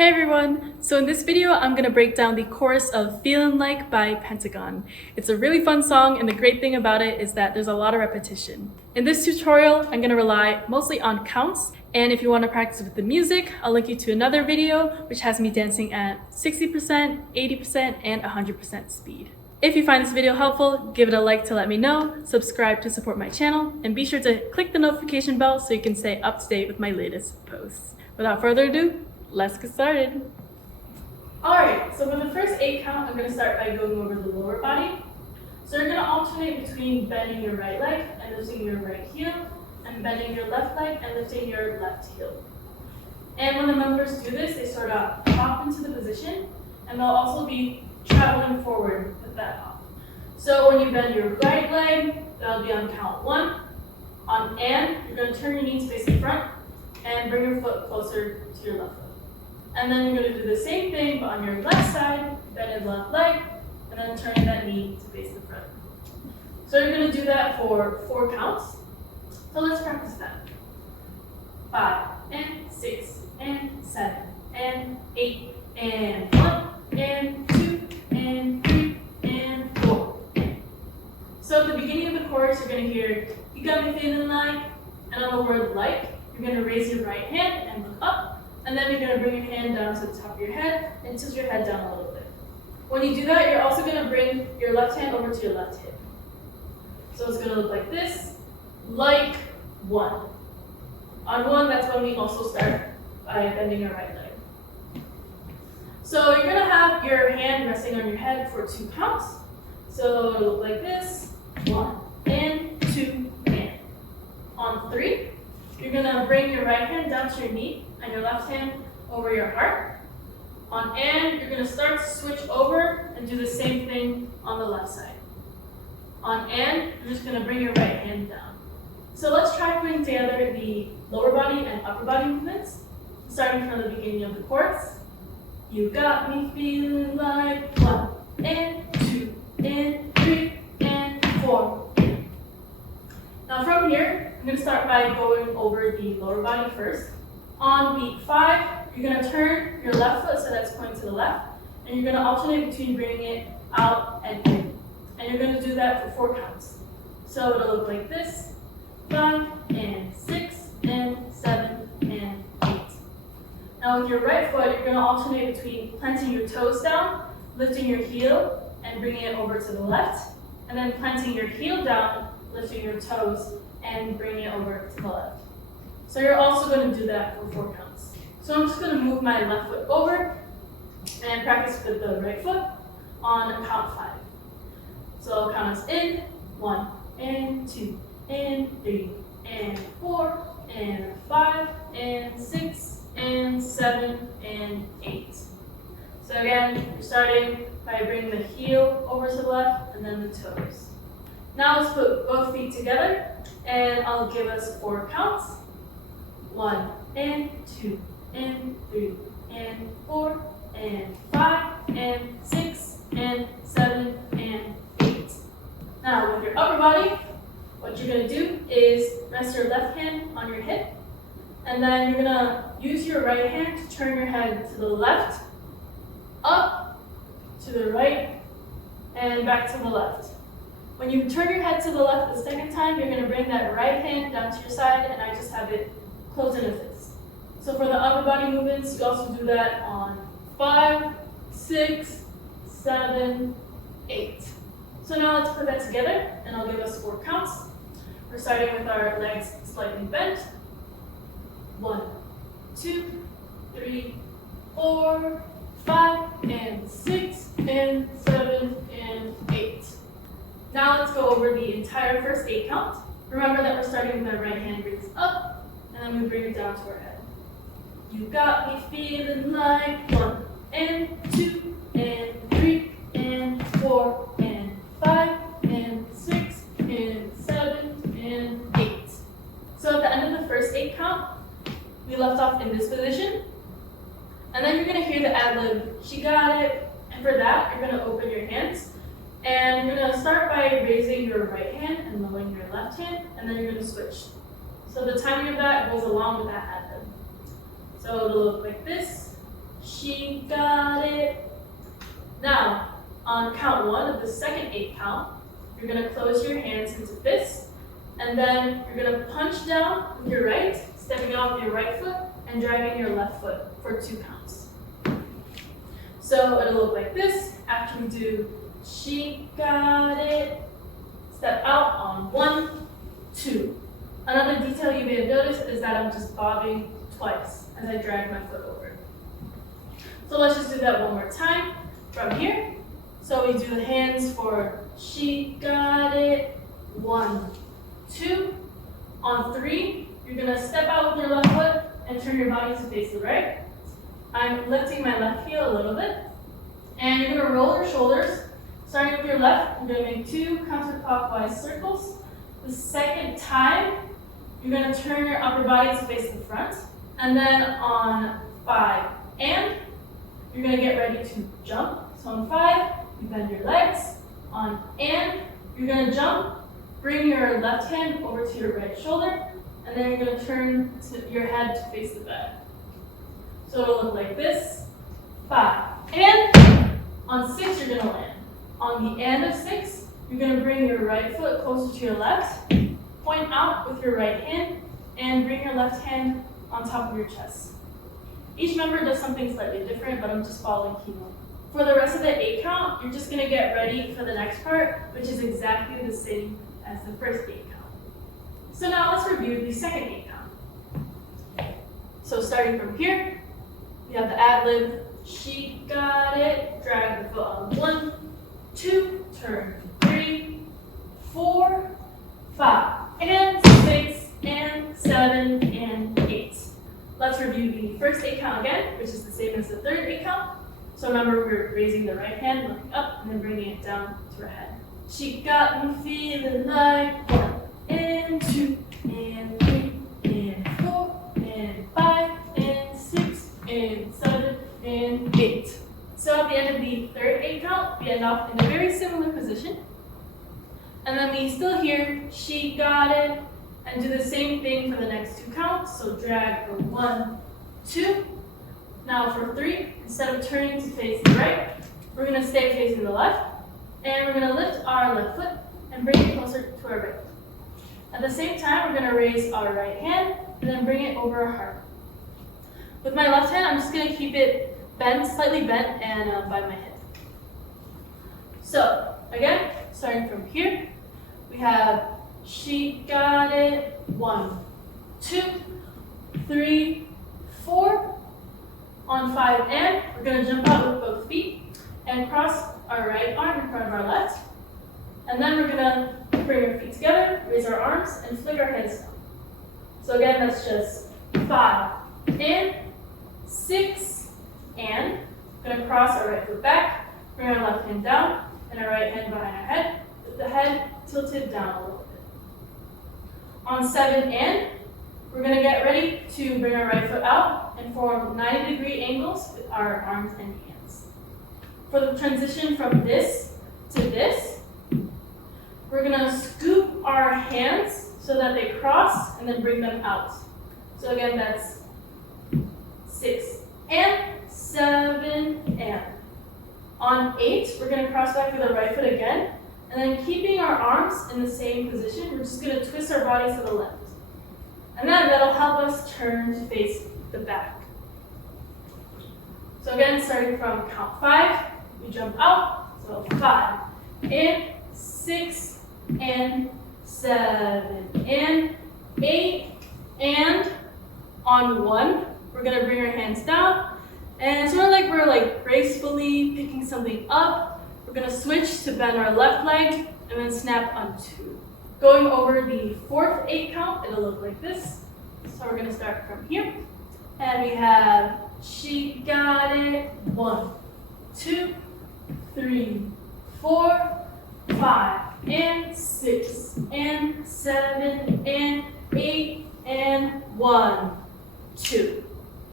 Hey everyone! So in this video, I'm going to break down the chorus of Feelin' Like by Pentagon. It's a really fun song, and the great thing about it is that there's a lot of repetition. In this tutorial, I'm going to rely mostly on counts, and if you want to practice with the music, I'll link you to another video which has me dancing at 60%, 80%, and 100% speed. If you find this video helpful, give it a like to let me know, subscribe to support my channel, and be sure to click the notification bell so you can stay up to date with my latest posts. Without further ado, let's get started. Alright, so for the first 8 count, I'm going to start by going over the lower body. So you're going to alternate between bending your right leg and lifting your right heel, and bending your left leg and lifting your left heel. And when the members do this, they sort of hop into the position, and they'll also be traveling forward with that hop. So when you bend your right leg, that'll be on count 1. On and, you're going to turn your knees facing front and bring your foot closer to your left foot. And then you're going to do the same thing, but on your left side, bend your left leg, and then turning that knee to face the front. So you're going to do that for 4 counts. So let's practice that. 5, and 6, and 7, and 8, and 1, and 2, and 3, and 4. So at the beginning of the chorus, you're going to hear, "You got me feeling like," and on the word "like," you're going to raise your right hand and look up. And then you're going to bring your hand down to the top of your head and tilt your head down a little bit. When you do that, you're also going to bring your left hand over to your left hip. So it's going to look like this, like 1. On 1, that's when we also start by bending your right leg. So you're going to have your hand resting on your head for 2 counts. So it'll look like this, 1, and 2, and. On 3, you're going to bring your right hand down to your knee and your left hand over your heart. On and, you're going to start to switch over and do the same thing on the left side. On and, you're just going to bring your right hand down. So let's try putting together the lower body and upper body movements, starting from the beginning of the chorus. You got me feeling like 1, and 2, and 3, and 4. Now from here, I'm going to start by going over the lower body first. On beat 5, you're going to turn your left foot so that's pointing to the left, and you're going to alternate between bringing it out and in. And you're going to do that for 4 counts. So it'll look like this, 5, and 6, and 7, and 8. Now with your right foot, you're going to alternate between planting your toes down, lifting your heel, and bringing it over to the left, and then planting your heel down, lifting your toes, and bringing it over to the left. So you're also going to do that for 4 counts. So I'm just going to move my left foot over and practice with the right foot on count 5. So I'll count us in, 1, and 2, and 3, and 4, and 5, and 6, and 7, and 8. So again, you're starting by bringing the heel over to the left and then the toes. Now let's put both feet together, and I'll give us 4 counts. 1, and 2, and 3, and 4, and 5, and 6, and 7, and 8. Now with your upper body, what you're going to do is rest your left hand on your hip, and then you're going to use your right hand to turn your head to the left, up, to the right, and back to the left. When you turn your head to the left the second time, you're going to bring that right hand down to your side, and I just have it close in a fist. So for the upper body movements, you also do that on 5, 6, 7, 8. So now let's put that together, and I'll give us 4 counts. We're starting with our legs slightly bent. 1, 2, 3, 4, 5, and 6, and 7, and 8. Now let's go over the entire first 8 count. Remember that we're starting with our right hand raised up, and then we bring it down to our head. You got me feeling like 1, and 2, and 3, and 4, and 5, and 6, and 7, and 8. So at the end of the first 8 count, we left off in this position. And then you're going to hear the ad-lib, "She got it." And for that, you're going to open your hands. And you're going to start by raising your right hand and lowering your left hand, and then you're going to switch. So the timing of that goes along with that ad-lib. So it'll look like this. she got it. Now, on count 1 of the second 8 count, you're going to close your hands into fists, and then you're going to punch down with your right, stepping out with your right foot, and dragging your left foot for 2 counts. So it'll look like this. After we do she got it, step out on 1, 2. Another detail you may have noticed is that I'm just bobbing twice as I drag my foot over. So let's just do that one more time from here. So we do the hands for she got it, 1, 2. On 3, you're gonna step out with your left foot and turn your body to face the right. I'm lifting my left heel a little bit. And you're gonna roll your shoulders. Starting with your left, you're gonna make 2 counterclockwise circles. The second time, you're gonna turn your upper body to face the front. And then on 5 and, you're gonna get ready to jump. So on 5, you bend your legs. On and, you're gonna jump. Bring your left hand over to your right shoulder. And then you're gonna turn your head to face the back. So it'll look like this. 5 and, on 6, you're gonna land. On the end of 6, you're gonna bring your right foot closer to your left. Point out with your right hand and bring your left hand on top of your chest. Each member does something slightly different, but I'm just following keynote. For the rest of the 8 count, you're just gonna get ready for the next part, which is exactly the same as the first 8 count. So now let's review the second 8 count. So starting from here, we have the ad-lib, she got it, drag the foot on 1, 2, turn 3, 4, 5, and 6, and 7, and 8. Let's review the first 8 count again, which is the same as the third 8 count. So remember, we're raising the right hand, looking up, and then bringing it down to our head. She got me feeling like 1, and 2, and 3, and 4, and 5, and 6, and 7, and 8. So at the end of the third 8 count, we end up in a very similar position. And then we still hear she got it, and do the same thing for the next 2 counts. So drag for 1, 2. Now for 3, instead of turning to face the right, we're going to stay facing the left. And we're going to lift our left foot and bring it closer to our right. At the same time, we're going to raise our right hand and then bring it over our heart. With my left hand, I'm just going to keep it bent, slightly bent, and by my hip. So again, starting from here, we have she got it, 1, 2, 3, 4. On 5 and, we're going to jump out with both feet and cross our right arm in front of our left. And then we're going to bring our feet together, raise our arms, and flick our hands down. So again, that's just 5 and, 6 and. We're going to cross our right foot back, bring our left hand down, and our right hand behind our head, with the head tilted down a little bit. On 7 and, we're going to get ready to bring our right foot out and form 90-degree angles with our arms and hands. For the transition from this to this, we're going to scoop our hands so that they cross and then bring them out. So again, that's 6 and, 7 and. On 8, we're going to cross back with our right foot again, and then keeping our arms in the same position, we're just going to twist our body to the left. And then that'll help us turn to face the back. So again, starting from count 5, we jump out. So 5 and, 6 and, 7 and, 8 and. On 1, we're going to bring our hands down. And it's sort of like we're gracefully picking something up. We're going to switch to bend our left leg and then snap on 2. Going over the fourth 8 count, it'll look like this. So we're going to start from here. And we have she got it, 1, 2, 3, 4, 5, and 6, and 7, and 8, and 1, 2.